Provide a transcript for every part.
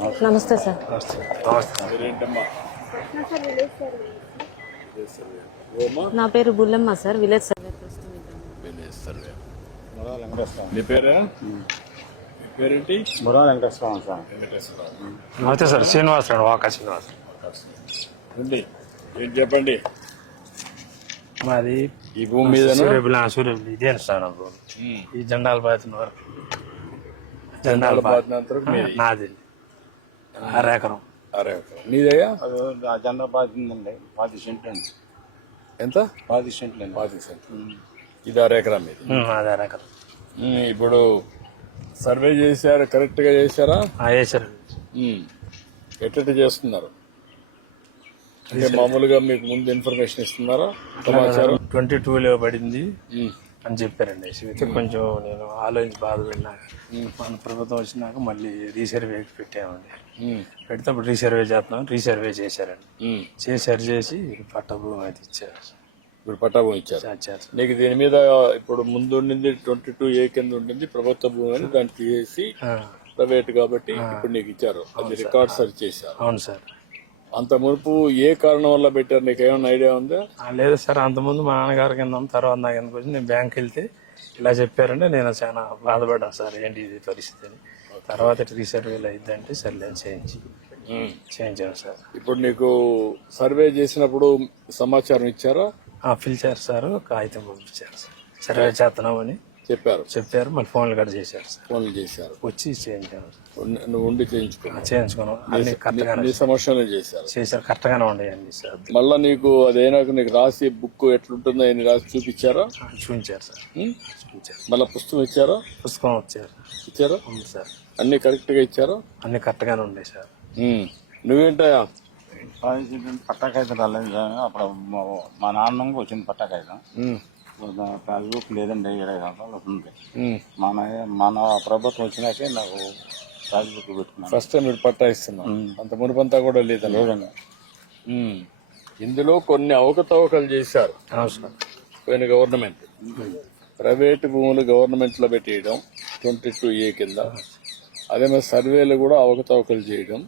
నమస్తే సార్. మీరేంటమ్మా? నా పేరు Bullamma sir. Village survey village survey. నీ పేరా? మీ పేరేంటి? వెంకటేశ్వరం సార్. వెంకటేశ్వరరావు. నమస్తే సార్. శ్రీనివాస్ అండి, వాకా శ్రీనివాస్. రండి, ఏంటి చెప్పండి. మాది ఈ భూమి మీద సూర్యబిల్లి ఇదే సార్. ఈ జెండాల బాధిన వరకు జెండాల నాది 6 ఎకరం. నీదయ్యా? జెండా బాధిందండి. 10 సెంట్లు అండి. ఎంత? 10 సెంట్లు అండి. 10 సెంట్లు. ఇది 6 ఎకరం మీద. అది 6 ఎకరం. ఇప్పుడు సర్వే చేశారు, కరెక్ట్ గా చేశారా? చేశారండి. ఎట్లా చేస్తున్నారు అంటే మామూలుగా మీకు ముందు ఇన్ఫర్మేషన్ ఇస్తున్నారా? సమాచారం 22లో పడింది అని చెప్పారండి. అయితే కొంచెం నేను ఆలోచించి బాధపడినాక మన ప్రభుత్వం వచ్చినాక మళ్ళీ రీసర్వేకి పెట్టామండి. పెడితే అప్పుడు రీసర్వే చేస్తున్నాం. రీసర్వే చేశారండి. చేసి పట్టా భూమి అయితే ఇచ్చారు. ఇప్పుడు పట్టా భూమి ఇచ్చారు. నీకు దీని మీద ఇప్పుడు ముందు ఉండింది 22A కింద ఉండింది ప్రభుత్వ భూమి అని, దాన్ని తీసేసి ప్రైవేట్ కాబట్టి ఇప్పుడు నీకు ఇచ్చారు. అది రికార్డ్ సర్చ్ చేశారు. అవును సార్. అంత మునుపు ఏ కారణం వల్ల పెట్టారు, నీకు ఏమైనా ఐడియా ఉందా? లేదు సార్. అంతకుముందు మా నాన్నగారి కింద తర్వాత నాకు ఎందుకు వచ్చి నేను బ్యాంక్కి వెళ్తే ఇలా చెప్పారంటే నేను చాలా బాధపడ్డాను సార్. ఏంటి ఇది పరిస్థితి అని. తర్వాత రీసర్వేలు అయిద్దంటే సర్లేని చేయించాను సార్. ఇప్పుడు నీకు సర్వే చేసినప్పుడు సమాచారం ఇచ్చారా? పిలిచారు సార్. కాగితం పంపించారు సార్. సర్వే చేస్తున్నామని చెప్పారు. మళ్ళీ ఫోన్లు కూడా చేశారు సార్. ఫోన్లు చేశారు. వచ్చి చేయించాను. నువ్వు ఉండి చేయించుకున్నావు? అన్ని కరెక్ట్గానే సమస్యలు చేశారు. కరెక్ట్గానే ఉన్నాయండి సార్. మళ్ళా నీకు అదైనాక నీకు రాసి బుక్ ఎట్లుంటుందో అని రాసి చూపించారా? చూపించారు సార్. మళ్ళీ పుస్తకం ఇచ్చారా? పుస్తకం ఇచ్చారా? ఉంది సార్. అన్ని కరెక్ట్ గా ఇచ్చారా? అన్ని కరెక్ట్గానే ఉన్నాయి సార్. నువ్వేంటయా? పట్టాకాయితం రాలేదు సార్. అప్పుడు మా నాన్న వచ్చింది పట్టాకాయితం. పాస్బుక్ లేదండి. 20 సంవత్సరాలు ఉంది. మన ప్రభుత్వం వచ్చినాకే నాకు పాస్బుక్ పెట్టుకున్నాను. ఫస్ట్ టైం మీరు పట్టా ఇస్తున్నాను. అంత మునుపంతా కూడా లేదండి. ఇందులో కొన్ని అవకతవకలు చేశారు పోయిన గవర్నమెంట్. ప్రైవేట్ భూములు గవర్నమెంట్ లో పెట్టేయడం 22A కింద. అదే మరి సర్వేలు కూడా అవకతవకలు చేయడం,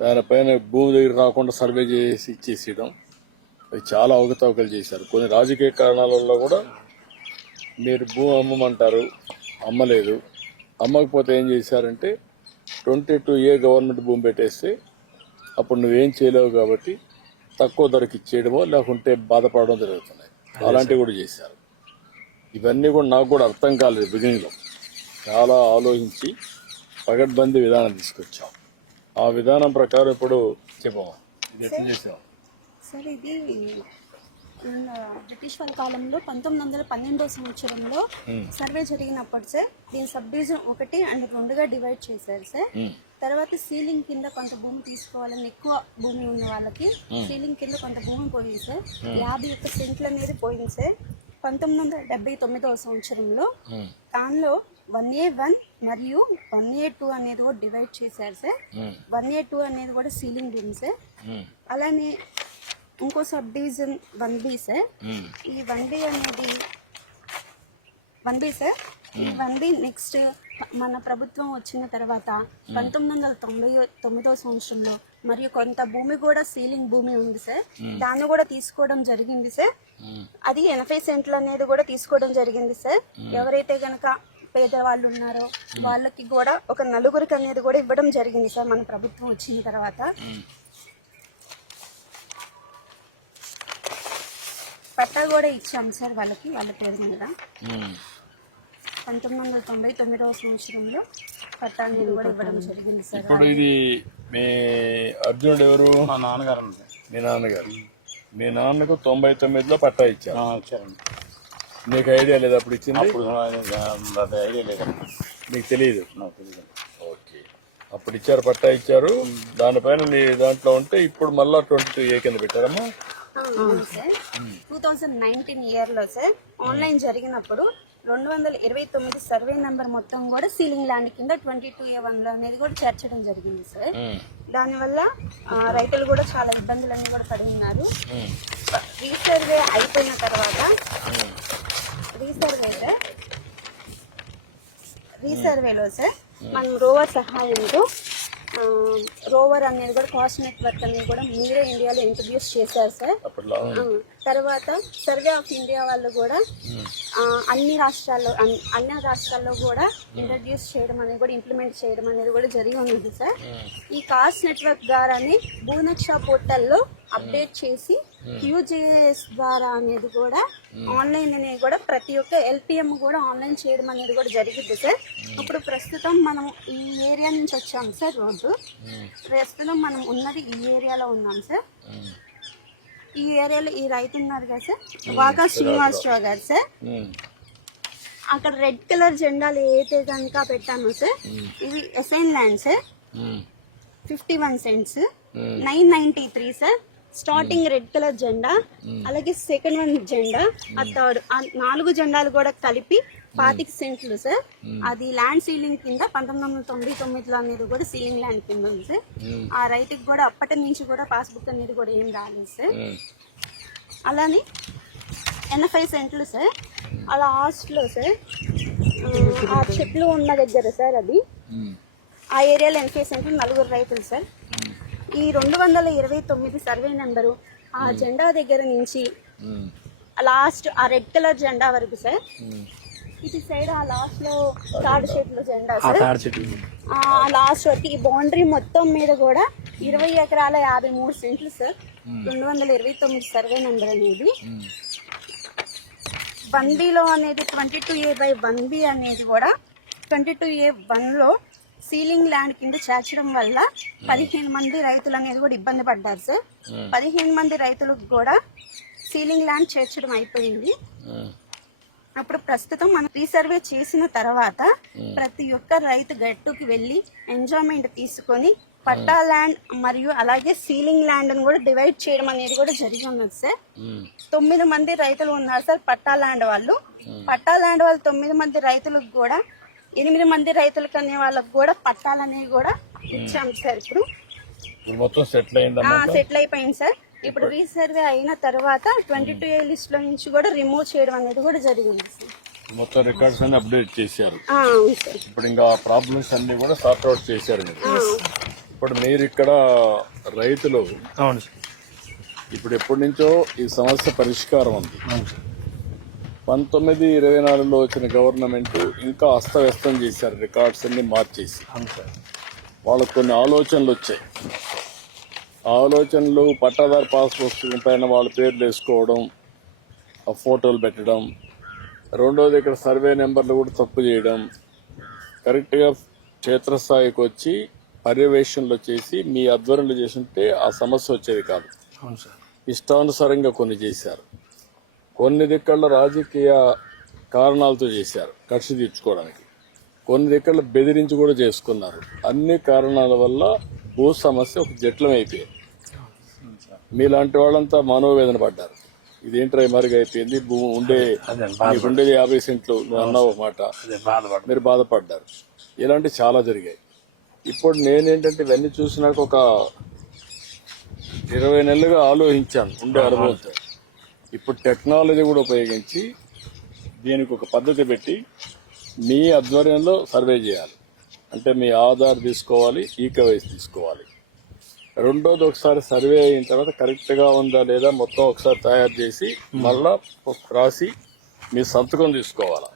దానిపైన భూమి దగ్గర రాకుండా సర్వే చేసి ఇచ్చేసేయడం, అవి చాలా అవకతవకలు చేశారు. కొన్ని రాజకీయ కారణాల వల్ల కూడా మీరు భూమి అమ్మమంటారు, అమ్మలేదు. అమ్మకపోతే ఏం చేశారంటే 22A గవర్నమెంట్ భూమి పెట్టేస్తే అప్పుడు నువ్వేం చేయలేవు కాబట్టి తక్కువ ధరకి ఇచ్చేయడమో లేకుంటే బాధపడడం జరుగుతున్నాయి. అలాంటివి కూడా చేశారు. ఇవన్నీ కూడా నాకు కూడా అర్థం కాలేదు బిగినింగ్లో. చాలా ఆలోచించి పగడ్బందీ విధానం తీసుకొచ్చాం. ఆ విధానం ప్రకారం ఇప్పుడు చెప్పమా, ఇది ఎట్లా చేసాం సార్? ఇది బ్రిటిష్ వాళ్ళ కాలంలో 1912వ సంవత్సరంలో సర్వే జరిగినప్పుడు సార్ దీని సబ్ డివిజన్ 1 and 2గా డివైడ్ చేశారు సార్. తర్వాత సీలింగ్ కింద కొంత భూమి తీసుకోవాలని ఎక్కువ భూమి ఉన్న వాళ్ళకి సీలింగ్ కింద కొంత భూమి పోయింది సార్. 51 సెంట్లు అనేది పోయింది సార్ 1979వ సంవత్సరంలో. దానిలో 1A1 మరియు 1A2 అనేది కూడా డివైడ్ చేశారు సార్. 1A2 అనేది కూడా సీలింగ్ భూమి సార్. అలానే ఇంకో సబ్ డివిజన్ 1B సార్. ఈ 1B అనేది 1B సార్. ఈ 1B నెక్స్ట్ మన ప్రభుత్వం వచ్చిన తర్వాత 1999వ సంవత్సరంలో మరియు కొంత భూమి కూడా సీలింగ్ భూమి ఉంది సార్. దాన్ని కూడా తీసుకోవడం జరిగింది సార్. అది 80 సెంట్లు అనేది కూడా తీసుకోవడం జరిగింది సార్. ఎవరైతే గనక పేదవాళ్ళు ఉన్నారో వాళ్ళకి కూడా ఒక 4 అనేది కూడా ఇవ్వడం జరిగింది సార్ మన ప్రభుత్వం వచ్చిన తర్వాత. పట్టా కూడా ఇచ్చాం సార్ వాళ్ళకి, వాళ్ళ పేరు మీద 1999వ సంవత్సరంలో పట్టా అనేది కూడా ఇవ్వడం జరిగింది సార్. ఇప్పుడు ఇది మీ అర్జునుడు ఎవరు? మా నాన్నగారు. మీ నాన్నగారు. మీ నాన్నకు 99లో పట్టా ఇచ్చారండి. నీకు ఐడియా లేదు అప్పుడు ఇచ్చింది? అప్పుడు ఐడియా లేదండి. నీకు తెలియదు? నాకు తెలియదు. ఓకే. అప్పుడు ఇచ్చారు, పట్టా ఇచ్చారు. దానిపైన నీ దాంట్లో ఉంటే ఇప్పుడు మళ్ళా 22A కింద పెట్టారమ్మా? అవును సార్. 2019 ఇయర్లో సార్ ఆన్లైన్ జరిగినప్పుడు 229 సర్వే నెంబర్ మొత్తం కూడా సీలింగ్ ల్యాండ్ కింద 22A1 అనేది కూడా చేర్చడం జరిగింది సార్. దానివల్ల రైతులు కూడా చాలా ఇబ్బందులన్నీ కూడా పడి ఉన్నారు. రీసర్వే అయిపోయిన తర్వాత రీసర్వేలో సార్ మనం రోవర్ సహాయంతో రోవర్ అనేది కూడా కాస్ట్ నెట్వర్క్ అనేది కూడా మీరే ఇండియాలో ఇంట్రడ్యూస్ చేశారు సార్. అప్పట్లో తర్వాత సర్వే ఆఫ్ ఇండియా వాళ్ళు కూడా అన్ని రాష్ట్రాల్లో కూడా ఇంట్రడ్యూస్ చేయడం అనేది కూడా ఇంప్లిమెంట్ చేయడం అనేది కూడా జరిగి ఉంది సార్. ఈ కాస్ట్ నెట్వర్క్ ద్వారానే భూనక్ష పోర్టల్లో అప్డేట్ చేసి QGIS ద్వారా అనేది కూడా ఆన్లైన్ అనేది కూడా ప్రతి ఒక్క LPM కూడా ఆన్లైన్ చేయడం అనేది కూడా జరిగింది సార్. ఇప్పుడు ప్రస్తుతం మనం ఈ ఏరియా నుంచి వచ్చాం సార్. రోడ్డు ప్రస్తుతం మనం ఉన్నది ఈ ఏరియాలో ఉన్నాం సార్. ఈ ఏరియాలో ఈ రైతు ఉన్నారు కదా సార్, వాకా శ్రీనివాసరావు గారు సార్. అక్కడ రెడ్ కలర్ జెండాలు ఏదైతే కనుక పెట్టామో సార్, ఇవి assign land sir. 51 cents 993 sir. Starting red colour జెండా, అలాగే సెకండ్ వన్ జెండా, ఆ థర్డ్, ఆ 4 జెండాలు కూడా కలిపి 25 సెంట్లు సార్. అది ల్యాండ్ సీలింగ్ కింద 1999లో అనేది కూడా సీలింగ్ ల్యాండ్ కింద ఉంది సార్. ఆ రైతుకి కూడా అప్పటి నుంచి కూడా పాస్బుక్ అనేది కూడా ఏం రాలేదు సార్. అలానే 85 సెంట్లు సార్. అలా హాస్టల్లో సార్ ఆ చెట్లు ఉన్న దగ్గర సార్, అది ఆ ఏరియాలో 85 సెంట్లు 4 రైతులు సార్. ఈ 229 సర్వే నెంబరు ఆ జెండా దగ్గర నుంచి లాస్ట్ ఆ రెడ్ కలర్ జెండా వరకు సార్. ఇటు సైడ్ ఆ లాస్ట్ లో తాడు చెట్లు జెండా సార్. ఆ లాస్ట్ వరకు ఈ బౌండరీ మొత్తం మీద కూడా 20 ఎకరాల 53 సెంట్లు సార్. 229 సర్వే నెంబర్ అనేది 1Bలో అనేది 22A/1B అనేది కూడా 22A1లో సీలింగ్ ల్యాండ్ కింద చేర్చడం వల్ల 15 మంది రైతులు అనేది కూడా ఇబ్బంది పడ్డారు సార్. 15 మంది రైతులకు కూడా సీలింగ్ ల్యాండ్ చేర్చడం అయిపోయింది. అప్పుడు ప్రస్తుతం మనం రీసర్వే చేసిన తర్వాత ప్రతి ఒక్క రైతు గట్టుకి వెళ్ళి ఎంజాయ్మెంట్ తీసుకొని పట్టా ల్యాండ్ మరియు అలాగే సీలింగ్ ల్యాండ్ కూడా డివైడ్ చేయడం అనేది కూడా జరిగి ఉన్నది సార్. 9 మంది రైతులు ఉన్నారు సార్ పట్టా ల్యాండ్ వాళ్ళు. పట్టా ల్యాండ్ వాళ్ళు 9 మంది రైతులకు కూడా 8 మంది రైతులకు అనే వాళ్ళకు కూడా పట్టాలు అనేవి కూడా ఇచ్చాము సార్. ఇప్పుడు మొత్తం సెటిల్ అయిపోయింది సార్. ఇప్పుడు రీసర్వే అయిన తర్వాత 22A లిస్ట్ లో నుంచి కూడా రిమూవ్ చేయడం అనేది కూడా జరిగింది సార్. మొత్తం రికార్డ్స్ అన్ని అప్డేట్ చేశారు. అవును సార్. ఇప్పుడు ఇంకా ప్రాబ్లమ్స్ అన్ని కూడా సార్ట్ అవుట్ చేశారు మీరు. ఇప్పుడు మీరు ఇక్కడ రైతులు ఇప్పుడు ఎప్పటి నుంచో ఈ సమస్య పరిష్కారం ఉంది. 1924లో వచ్చిన గవర్నమెంట్ ఇంకా అస్తవ్యస్తం చేశారు, రికార్డ్స్ అన్ని మార్చేసి. వాళ్ళకు కొన్ని ఆలోచనలు వచ్చాయి. ఆలోచనలు పట్టాదారు పాస్ పుస్తకం పైన వాళ్ళ పేర్లు వేసుకోవడం, ఆ ఫోటోలు పెట్టడం, రెండోది ఇక్కడ సర్వే నెంబర్లు కూడా తప్పు చేయడం, కరెక్ట్గా క్షేత్రస్థాయికి వచ్చి పర్యవేక్షణలు చేసి మీ ఆధ్వర్యంలో చేస్తుంటే ఆ సమస్య వచ్చేది కాదు. ఇష్టానుసారంగా కొన్ని చేశారు. కొన్ని దిక్కల్లో రాజకీయ కారణాలతో చేశారు, కక్ష తీర్చుకోవడానికి. కొన్ని దిక్కల్లో బెదిరించి కూడా చేసుకున్నారు. అన్ని కారణాల వల్ల భూ సమస్య ఒక జట్లం అయిపోయింది. మీలాంటి వాళ్ళంతా మనోవేదన పడ్డారు. ఇదేంట్రా మరుగు అయిపోయింది, ఉండేది 50 సెంట్లు నువ్వు అన్నావు ఒక మాట, మీరు బాధపడ్డారు. ఇలాంటివి చాలా జరిగాయి. ఇప్పుడు నేనేంటంటే ఇవన్నీ చూసినాక ఒక 20 నెలలుగా ఆలోచించాను ఉండే అనుభవంతో. ఇప్పుడు టెక్నాలజీ కూడా ఉపయోగించి దీనికి ఒక పద్ధతి పెట్టి మీ ఆధ్వర్యంలో సర్వే చేయాలి. అంటే మీ ఆధార్ తీసుకోవాలి, ఈకేవైసీ తీసుకోవాలి. రెండోది ఒకసారి సర్వే అయిన తర్వాత కరెక్ట్గా ఉందా లేదా మొత్తం ఒకసారి తయారు చేసి మళ్ళా రాసి మీ సంతకం తీసుకోవాలా.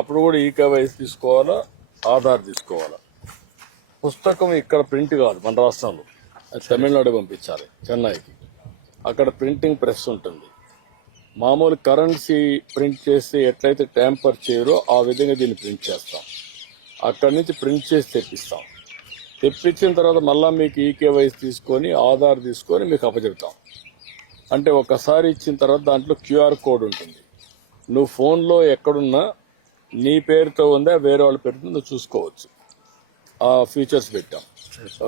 అప్పుడు కూడా ఈకేవైసీ తీసుకోవాలా, ఆధార్ తీసుకోవాలా. పుస్తకం ఇక్కడ ప్రింట్ కాదు మన రాష్ట్రంలో, అది తమిళనాడు పంపించాలి, చెన్నైకి. అక్కడ ప్రింటింగ్ ప్రెస్ ఉంటుంది. మామూలు కరెన్సీ ప్రింట్ చేస్తే ఎట్లయితే ట్యాంపర్ చేయరో ఆ విధంగా దీన్ని ప్రింట్ చేస్తాం. అక్కడి నుంచి ప్రింట్ చేసి తెప్పిస్తాం. తెప్పించిన తర్వాత మళ్ళీ మీకు ఈకేవైసీ తీసుకొని ఆధార్ తీసుకొని మీకు అప్పచెప్తాం. అంటే ఒకసారి ఇచ్చిన తర్వాత దాంట్లో క్యూఆర్ కోడ్ ఉంటుంది. నువ్వు ఫోన్లో ఎక్కడున్నా నీ పేరుతో ఉందా వేరే వాళ్ళ పేరుతో నువ్వు చూసుకోవచ్చు. ఆ ఫీచర్స్ పెట్టాం.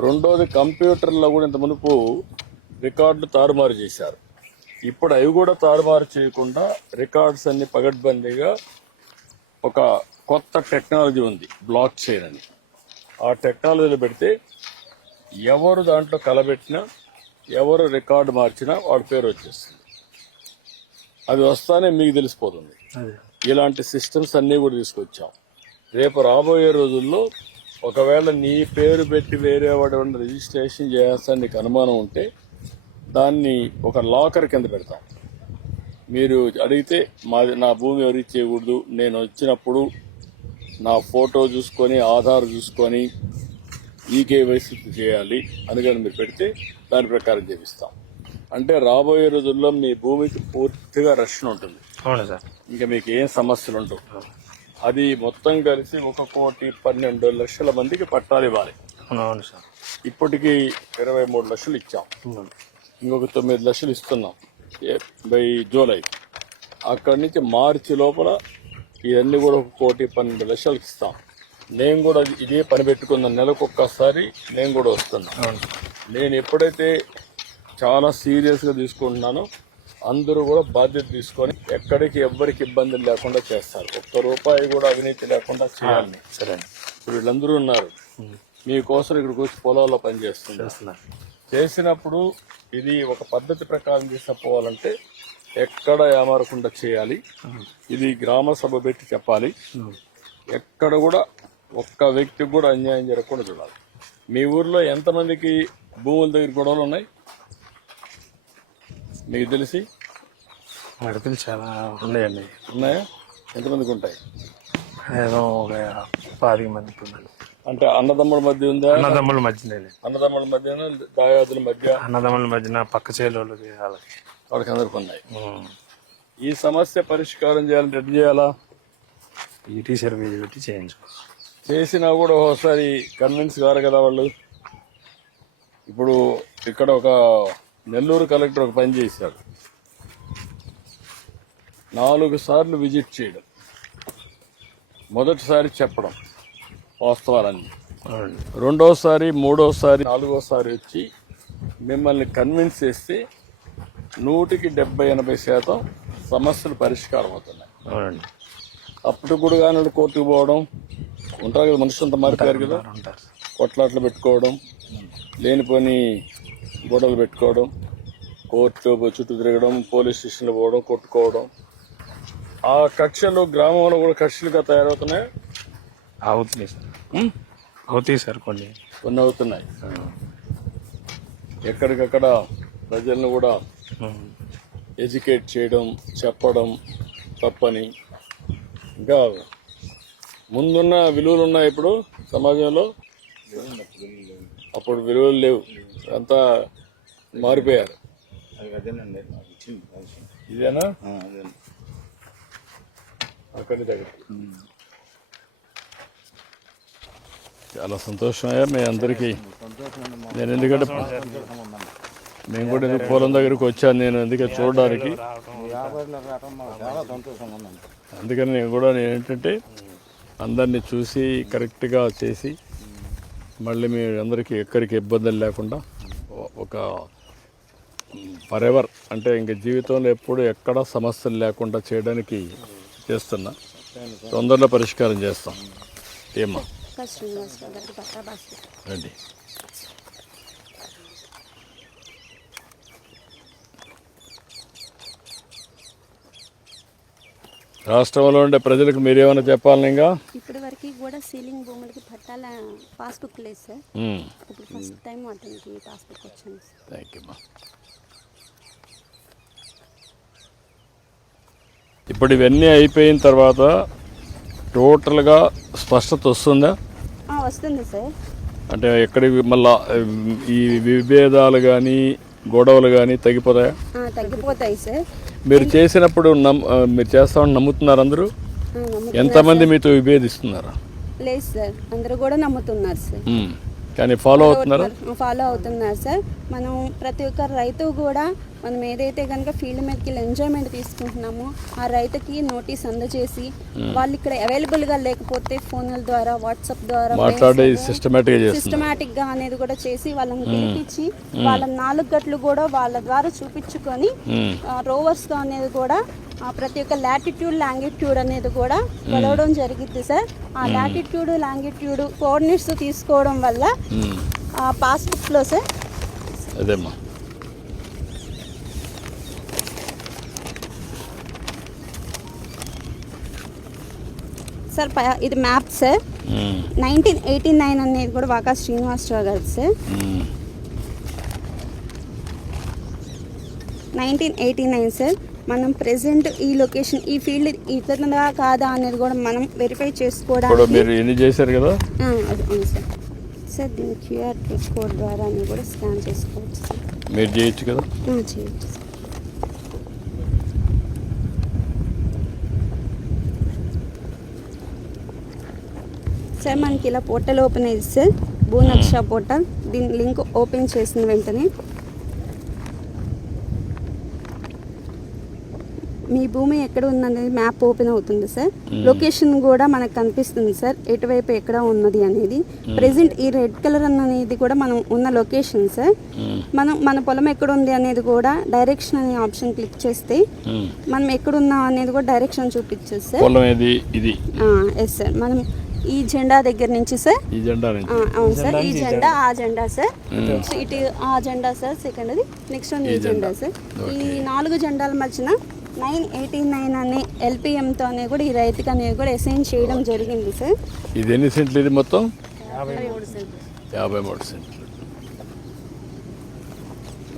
రెండోది కంప్యూటర్లో కూడా ఇంత మునుపు రికార్డులు తారుమారు చేశారు. ఇప్పుడు అవి కూడా తారుమారు చేయకుండా రికార్డ్స్ అన్ని పగడ్బందీగా ఒక కొత్త టెక్నాలజీ ఉంది, బ్లాక్ చైన్ అని. ఆ టెక్నాలజీలో పెడితే ఎవరు దాంట్లో కలబెట్టినా, ఎవరు రికార్డు మార్చినా వాడి పేరు వచ్చేస్తుంది. అది వస్తానే మీకు తెలిసిపోతుంది. ఇలాంటి సిస్టమ్స్ అన్నీ కూడా తీసుకొచ్చాం. రేపు రాబోయే రోజుల్లో ఒకవేళ నీ పేరు పెట్టి వేరే వాడు రిజిస్ట్రేషన్ చేస్తాను నీకు అనుమానం ఉంటే దాన్ని ఒక లాకర్ కింద పెడతాం. మీరు అడిగితే నా భూమి ఎవరికి చేయకూడదు, నేను వచ్చినప్పుడు నా ఫోటో చూసుకొని ఆధార్ చూసుకొని ఈకేవైసీ చేయాలి అందుకని మీరు పెడితే దాని ప్రకారం చేపిస్తాం. అంటే రాబోయే రోజుల్లో మీ భూమికి పూర్తిగా రక్షణ ఉంటుంది. అవును సార్. ఇంకా మీకు ఏం సమస్యలు ఉండవు. అది మొత్తం కలిసి 1,12,00,000 మందికి పట్టాలు ఇవ్వాలి. అవును సార్. ఇప్పటికి 23 లక్షలు ఇచ్చాం, ఇంకొక 9 లక్షలు ఇస్తున్నాం బై జూలై. అక్కడి నుంచి మార్చి లోపల ఇవన్నీ కూడా 1,12,00,000 ఇస్తాం. నేను కూడా ఇదే పని పెట్టుకున్న నెలకు ఒక్కసారి నేను కూడా వస్తున్నా. నేను ఎప్పుడైతే చాలా సీరియస్గా తీసుకుంటున్నానో అందరూ కూడా బాధ్యత తీసుకొని ఎక్కడికి ఎవ్వరికి ఇబ్బందులు లేకుండా చేస్తారు. ₹1 కూడా అవినీతి లేకుండా చేయాలి. సరే. ఇప్పుడు వీళ్ళందరూ ఉన్నారు మీకోసం ఇక్కడికి వచ్చి పొలాల్లో పనిచేస్తున్నారు. చేసినప్పుడు ఇది ఒక పద్ధతి ప్రకారం తీసుకుపోవాలంటే ఎక్కడ ఏమారకుండా చేయాలి. ఇది గ్రామ సభ పెట్టి చెప్పాలి. ఎక్కడ కూడా ఒక్క వ్యక్తికి కూడా అన్యాయం జరగకుండా చూడాలి. మీ ఊర్లో ఎంతమందికి భూముల దగ్గర గొడవలు ఉన్నాయి మీకు తెలిసి? అడతలు చాలా ఉన్నాయండి. ఉన్నాయా? ఎంతమందికి ఉంటాయి? ఏదో ఒక 10 మంది ఉన్నారు. అంటే అన్నదమ్ముల మధ్య ఉందా? అన్నదమ్ముల మధ్య, అన్నదమ్ముల మధ్య, దాయాదుల మధ్య, అన్నదమ్ముల మధ్యన పక్క చేలోళ్ళకి వాళ్ళకి అందరికి ఉన్నాయి. ఈ సమస్య పరిష్కారం చేయాలంటే ఎట్లా చేయాలా? ఈటీ సర్వే పెట్టి చేసినా కూడా ఒకసారి కన్విన్స్ కారు కదా వాళ్ళు. ఇప్పుడు ఇక్కడ ఒక నెల్లూరు కలెక్టర్ ఒక పని చేశాడు. 4 సార్లు విజిట్ చేయడం, మొదటిసారి చెప్పడం వాస్తవాలన్నీ, రెండోసారి, మూడోసారి, 4వసారి వచ్చి మిమ్మల్ని కన్విన్స్ చేస్తే 100-70-80% సమస్యలు పరిష్కారం అవుతున్నాయి. అప్పుడు కూడా కానీ కోర్టుకు పోవడం ఉంటారు కదా, మనుషులంతా మారిపోయారు కదా, కొట్లాట్లు పెట్టుకోవడం, లేనిపోని గొడవలు పెట్టుకోవడం, కోర్టు చుట్టూ తిరగడం, పోలీస్ స్టేషన్లో పోవడం, కొట్టుకోవడం. ఆ కక్షలు గ్రామంలో కూడా కక్షలుగా తయారవుతున్నాయి. అవుతున్నాయి సార్. అవుతాయి సార్, కొన్ని అవుతున్నాయి. ఎక్కడికక్కడ ప్రజలను కూడా ఎడ్యుకేట్ చేయడం, చెప్పడం తప్పని. ఇంకా ముందున్న విలువలు ఉన్నాయి ఇప్పుడు సమాజంలో, అప్పుడు విలువలు లేవు, అంతా మారిపోయారు. ఇదేనా అక్కడి దగ్గర. చాలా సంతోషమయ్యా మీ అందరికీ. నేను ఎందుకంటే మేము కూడా ఎందుకు పొలం దగ్గరికి వచ్చాను, నేను ఎందుకంటే చూడడానికి. అందుకని నేను కూడా ఏంటంటే అందరినీ చూసి కరెక్ట్గా చేసి మళ్ళీ మీ అందరికీ ఎక్కడికి ఇబ్బందులు లేకుండా ఒక ఫరెవర్ అంటే ఇంక జీవితంలో ఎప్పుడు ఎక్కడ సమస్యలు లేకుండా చేయడానికి చేస్తున్నా. తొందరలో పరిష్కారం చేస్తాం. ఏమా రండి. రాష్ట్రంలో ఉండే ప్రజలకు మీరేమైనా చెప్పాలని? ఇంకా ఇప్పటి వరకు కూడా సీలింగ్ భూములకి పట్టాల పాస్బుక్ లేదు సార్. ఇప్పుడు ఫస్ట్ టైం అతనికి పాస్బుక్ వచ్చాను సార్. Thank you. ఇప్పుడు ఇవన్నీ అయిపోయిన తర్వాత టోటల్గా స్పష్టత వస్తుందా? వస్తుంది సార్. అంటే ఎక్కడికి మళ్ళా ఈ విభేదాలు కానీ గొడవలు కానీ తగ్గిపోతాయా? తగ్గిపోతాయి సార్. మీరు చేసినప్పుడు మీరు చేస్తామని నమ్ముతున్నారు అందరూ? ఎంతమంది మీతో విభేదిస్తున్నారు? లేదు సార్, అందరూ కూడా నమ్ముతున్నారు సార్. కానీ ఫాలో అవుతున్నారు? ఫాలో అవుతున్నారు సార్. మనం ప్రతి ఒక్క రైతు కూడా మనం ఏదైతే కనుక ఫీల్డ్ మీదకి వెళ్ళి ఎంజాయ్మెంట్ తీసుకుంటున్నామో ఆ రైతుకి నోటీస్ అందజేసి వాళ్ళు ఇక్కడ అవైలబుల్గా లేకపోతే ఫోన్ల ద్వారా, వాట్సాప్ ద్వారా మాట్లాడి సిస్టమేటిక్ గా అనేది కూడా చేసి వాళ్ళని పిలిపించి వాళ్ళ 4 గట్లు కూడా వాళ్ళ ద్వారా చూపించుకొని రోవర్స్ తో అనేది కూడా ప్రతి ఒక్క లాటిట్యూడ్, లాంగిట్యూడ్ అనేది కూడా కొలవడం జరిగింది సార్. ఆ లాటిట్యూడ్, లాంగిట్యూడ్ కోఆర్డినేట్స్ తీసుకోవడం వల్ల పాస్బుక్ లో సార్ అదేమ్మా సార్ ఇది మ్యాప్ సార్ 1989 అనేది కూడా వాకా శ్రీనివాసరావు గారు సార్ 1989 సార్. మనం ప్రెసెంట్ ఈ లొకేషన్ ఈ ఫీల్డ్ ఇతరుదా కాదా అనేది కూడా మనం వెరిఫై ఇప్పుడు చేసుకోవడానికి మీరు ఎన్ని చేశారు కదా అది అవును సార్. సార్ దీని క్యూఆర్ కోడ్ ద్వారా అని కూడా స్కాన్ చేసుకోవచ్చు సార్. మీరు చేయొచ్చు కదా. చేయొచ్చు సార్. సార్ మనకి ఇలా పోర్టల్ ఓపెన్ అయ్యింది సార్, భూనక్ష పోర్టల్. దీని లింక్ ఓపెన్ చేసిన వెంటనే మీ భూమి ఎక్కడ ఉందనేది మ్యాప్ ఓపెన్ అవుతుంది సార్. లొకేషన్ కూడా మనకు కనిపిస్తుంది సార్, ఎటువైపు ఎక్కడ ఉన్నది అనేది. ప్రెసెంట్ ఈ రెడ్ కలర్ అనేది కూడా మనం ఉన్న లొకేషన్ సార్. మనం మన పొలం ఎక్కడ ఉంది అనేది కూడా డైరెక్షన్ అనే ఆప్షన్ క్లిక్ చేస్తే మనం ఎక్కడ ఉన్నాం అనేది కూడా డైరెక్షన్ చూపించదు సార్. పొలం ఏది ఇది? Yes sir. మనం ఈ జెండా దగ్గర నుంచి సార్, ఈ జెండా నుంచి అవును సార్, ఈ జెండా ఆ జెండా సార్, సో ఇటు ఆ జెండా సార్, సెకండ్ అది, నెక్స్ట్ వన్ ఈ జెండా సార్. ఈ 4 జెండాల మధ్యన 989 అనే ఎల్పిఎంతో అనేది కూడా ఈ రైతుకి అనేది కూడా అసైన్ చేయడం జరిగింది సార్. ఇది ఎన్ని సెంట్లు? ఇది మొత్తం 53 సెంట్లు. 53 సెంట్లు.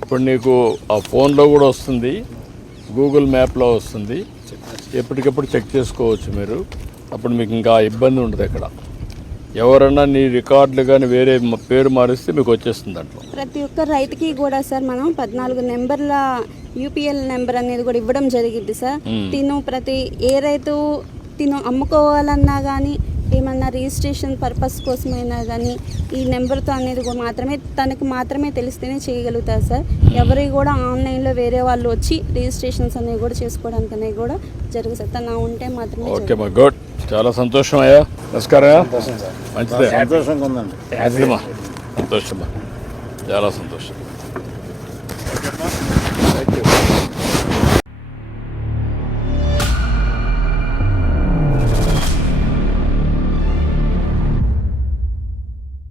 ఇప్పుడు నీకు ఆ ఫోన్లో కూడా వస్తుంది, గూగుల్ మ్యాప్లో వస్తుంది, ఎప్పటికప్పుడు చెక్ చేసుకోవచ్చు మీరు. అప్పుడు మీకు ఇంకా ఇబ్బంది ఉండదు. ఎక్కడ ఎవరన్నా నీ రికార్డులు కానీ వేరే పేరు మారిస్తే మీకు వచ్చేస్తుంది దాంట్లో. ప్రతి ఒక్క రైతుకి కూడా సార్ మనం 14 నెంబర్ల యూపీఎల్ నెంబర్ అనేది కూడా ఇవ్వడం జరిగింది సార్. ఏ రైతు అమ్ముకోవాలన్నా కానీ ఏమన్నా రిజిస్ట్రేషన్ పర్పస్ కోసమైనా కానీ ఈ నెంబర్తో అనేది కూడా తనకు మాత్రమే తెలిస్తేనే చేయగలుగుతారు సార్. ఎవరి కూడా ఆన్లైన్లో వేరే వాళ్ళు వచ్చి రిజిస్ట్రేషన్స్ అనేవి కూడా చేసుకోవడానికి అనేది కూడా జరుగుతుంది సార్. తను ఉంటే మాత్రమే. ఓకే మా గుడ్, చాలా సంతోషం అయ్యా. నమస్కారం. మంచిదే, సంతోషంగా ఉందండి. సంతోషమా, చాలా సంతోషం.